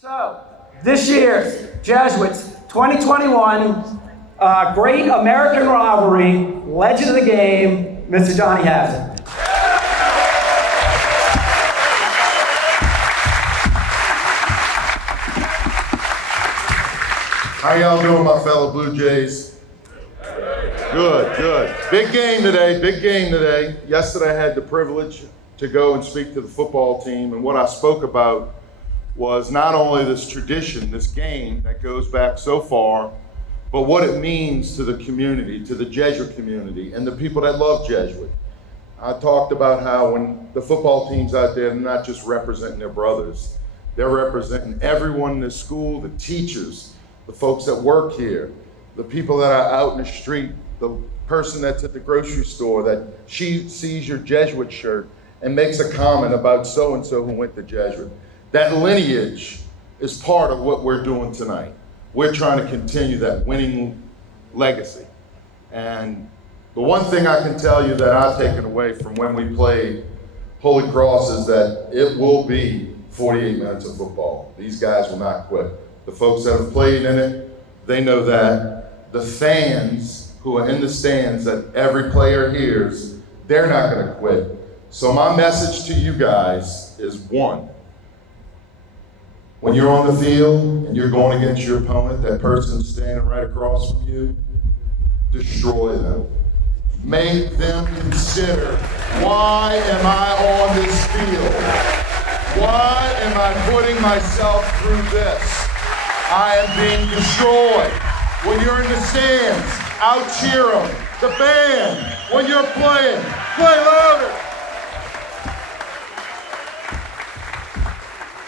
So, this year's Jesuits 2021 Great American Rivalry Legend of the Game, Mr. Johnny Hazard. How y'all doing, my fellow Blue Jays? Good, good. Big game today. Yesterday I had the privilege to go and speak to the football team, and what I spoke about was not only this tradition, this game that goes back so far, but what it means to the community, to the Jesuit community, and the people that love Jesuit. I talked about how when the football team's out there, they're not just representing their brothers, they're representing everyone in the school, the teachers, the folks that work here, the people that are out in the street, the person that's at the grocery store that she sees your Jesuit shirt and makes a comment about so-and-so who went to Jesuit. That lineage is part of what we're doing tonight. We're trying to continue that winning legacy. And the one thing I can tell you that I've taken away from when we played Holy Cross is that it will be 48 minutes of football. These guys will not quit. The folks that have played in it, they know that. The fans who are in the stands that every player hears, they're not gonna quit. So my message to you guys is one, when you're on the field and you're going against your opponent, that person standing right across from you, destroy them. Make them consider, why am I on this field? Why am I putting myself through this? I am being destroyed. When you're in the stands, out cheer them. The band, when you're playing, play louder.